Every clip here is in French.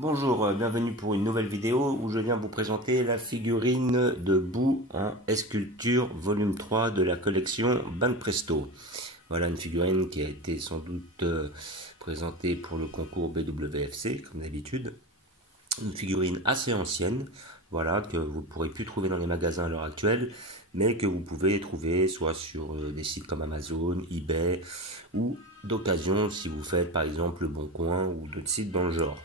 Bonjour, bienvenue pour une nouvelle vidéo où je viens vous présenter la figurine de Boo en sculpture volume 3 de la collection Banpresto. Voilà une figurine qui a été sans doute présentée pour le concours BWFC comme d'habitude. Une figurine assez ancienne, voilà, que vous ne pourrez plus trouver dans les magasins à l'heure actuelle, mais que vous pouvez trouver soit sur des sites comme Amazon, eBay ou d'occasion si vous faites par exemple Le Bon Coin ou d'autres sites dans le genre.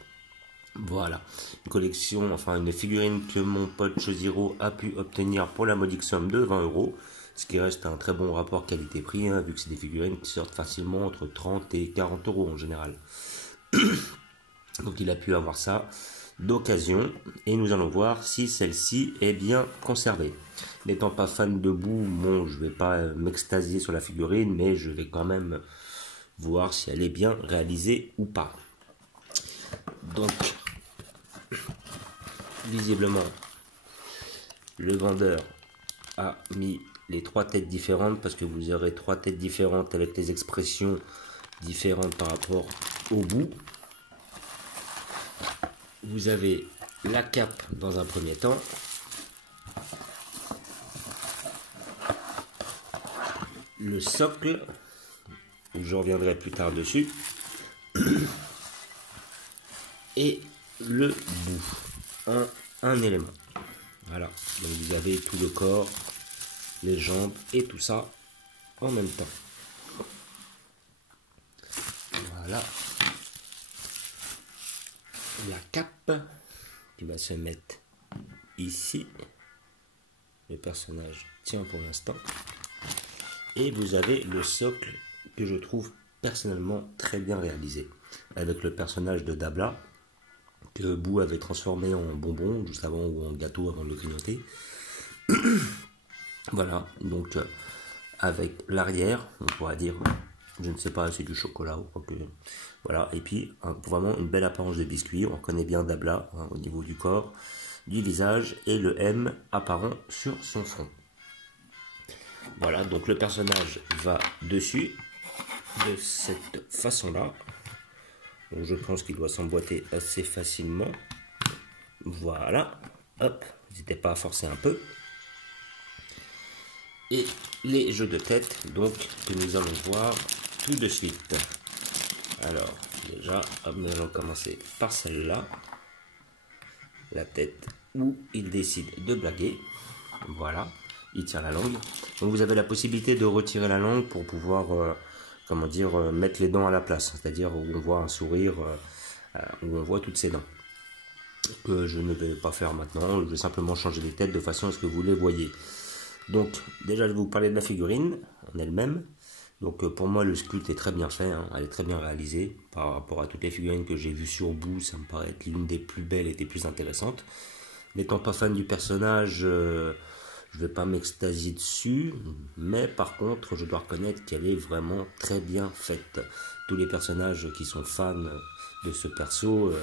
Voilà, une collection, enfin une figurine que mon pote Chosiro a pu obtenir pour la modique somme de 20 €, ce qui reste un très bon rapport qualité-prix, hein, vu que c'est des figurines qui sortent facilement entre 30 et 40 € en général. Donc il a pu avoir ça d'occasion et nous allons voir si celle-ci est bien conservée. N'étant pas fan de Boo, bon, je vais pas m'extasier sur la figurine, mais je vais quand même voir si elle est bien réalisée ou pas. Donc, visiblement, le vendeur a mis les 3 têtes différentes parce que vous aurez 3 têtes différentes avec des expressions différentes par rapport au bout. Vous avez la cape dans un premier temps. Le socle, où je reviendrai plus tard dessus. Et le bout, un élément. Voilà, donc vous avez tout le corps, les jambes et tout ça en même temps. Voilà. La cape qui va se mettre ici. Le personnage tient pour l'instant. Et vous avez le socle que je trouve personnellement très bien réalisé. Avec le personnage de Dabla, que Boo avait transformé en bonbon juste avant ou en gâteau avant de le grignoter. Voilà, donc avec l'arrière, on pourra dire, je ne sais pas, c'est du chocolat ou quoi que. Voilà, et puis vraiment une belle apparence de biscuit. On reconnaît bien Dabla hein, au niveau du corps, du visage et le M apparent sur son front. Voilà, donc le personnage va dessus de cette façon-là. Donc je pense qu'il doit s'emboîter assez facilement. Voilà, hop, n'hésitez pas à forcer un peu. Et les jeux de tête, donc, que nous allons voir tout de suite. Alors, déjà, hop, nous allons commencer par celle-là. La tête où il décide de blaguer. Voilà, il tire la langue. Donc vous avez la possibilité de retirer la langue pour pouvoir, comment dire, mettre les dents à la place. C'est-à-dire où on voit un sourire, où on voit toutes ses dents. Que je ne vais pas faire maintenant, je vais simplement changer les têtes de façon à ce que vous les voyez. Donc déjà je vais vous parler de la figurine en elle-même. Donc pour moi le sculpte est très bien fait, hein, elle est très bien réalisée. Par rapport à toutes les figurines que j'ai vues sur Boo, ça me paraît être l'une des plus belles et des plus intéressantes. N'étant pas fan du personnage, je ne vais pas m'extasier dessus, mais par contre je dois reconnaître qu'elle est vraiment très bien faite. Tous les personnages qui sont fans de ce perso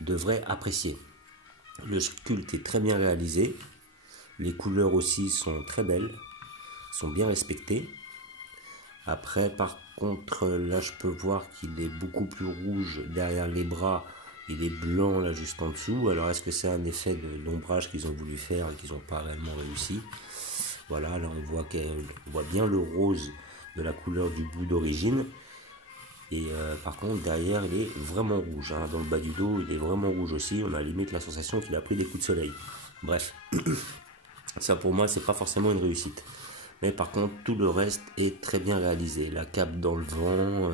devraient apprécier. Le sculpte est très bien réalisé. Les couleurs aussi sont très belles, sont bien respectées. Après, par contre, là, je peux voir qu'il est beaucoup plus rouge derrière les bras. Il est blanc là juste en dessous. Alors, est-ce que c'est un effet d'ombrage qu'ils ont voulu faire et qu'ils n'ont pas réellement réussi? Voilà, là, on voit bien le rose de la couleur du bout d'origine. Et par contre, derrière, il est vraiment rouge. Hein. Dans le bas du dos, il est vraiment rouge aussi. On a limite la sensation qu'il a pris des coups de soleil. Bref. Ça pour moi c'est pas forcément une réussite, mais par contre tout le reste est très bien réalisé. La cape dans le vent,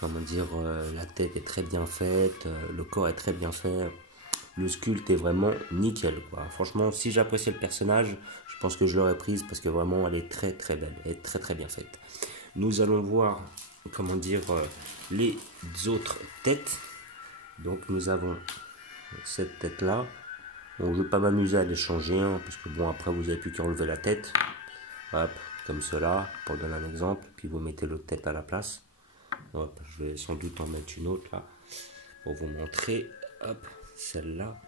comment dire, la tête est très bien faite, le corps est très bien fait, le sculpte est vraiment nickel quoi. Franchement si j'appréciais le personnage, je pense que je l'aurais prise parce que vraiment elle est très très belle, elle est très très bien faite. Nous allons voir comment dire les autres têtes. Donc nous avons cette tête là. Bon, je ne vais pas m'amuser à les changer, hein, parce que bon, après vous n'avez plus qu'à enlever la tête. Hop, comme cela, pour donner un exemple. Puis vous mettez l'autre tête à la place. Hop, je vais sans doute en mettre une autre là, pour vous montrer. Hop, celle-là.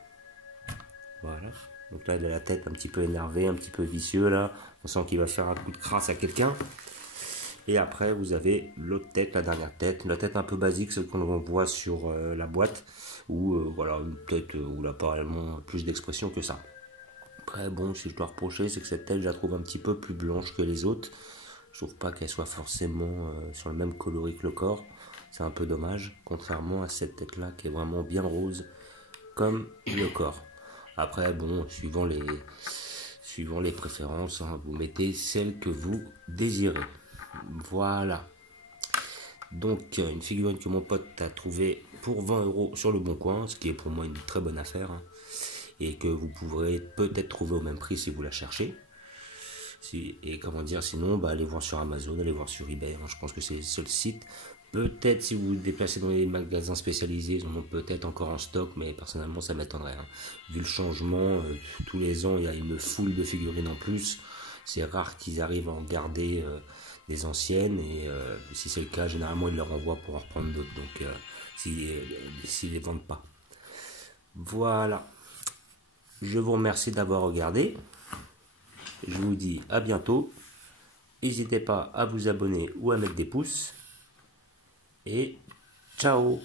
Voilà. Donc là, il a la tête un petit peu énervée, un petit peu vicieux là. On sent qu'il va faire un coup de crasse à quelqu'un. Et après, vous avez l'autre tête, la dernière tête, la tête un peu basique, celle qu'on voit sur la boîte, ou voilà, une tête où là, apparemment plus d'expression que ça. Après, bon, si je dois reprocher, c'est que cette tête, je la trouve un petit peu plus blanche que les autres. Je trouve pas qu'elle soit forcément sur le même coloris que le corps. C'est un peu dommage, contrairement à cette tête-là qui est vraiment bien rose, comme le corps. Après, bon, suivant les préférences, hein, vous mettez celle que vous désirez. Voilà. Donc, une figurine que mon pote a trouvée pour 20 € sur le Bon Coin, ce qui est pour moi une très bonne affaire, hein, et que vous pourrez peut-être trouver au même prix si vous la cherchez. Et comment dire, sinon, bah, allez voir sur Amazon, allez voir sur eBay, hein, je pense que c'est le seul site. Peut-être si vous vous déplacez dans les magasins spécialisés, ils en ont peut-être encore en stock, mais personnellement ça m'étonnerait. Hein. Vu le changement, tous les ans il y a une foule de figurines en plus. C'est rare qu'ils arrivent à en garder des anciennes, et si c'est le cas, généralement ils les renvoient pour en reprendre d'autres, donc s'ils les vendent pas. Voilà, je vous remercie d'avoir regardé. Je vous dis à bientôt. N'hésitez pas à vous abonner ou à mettre des pouces. Et ciao!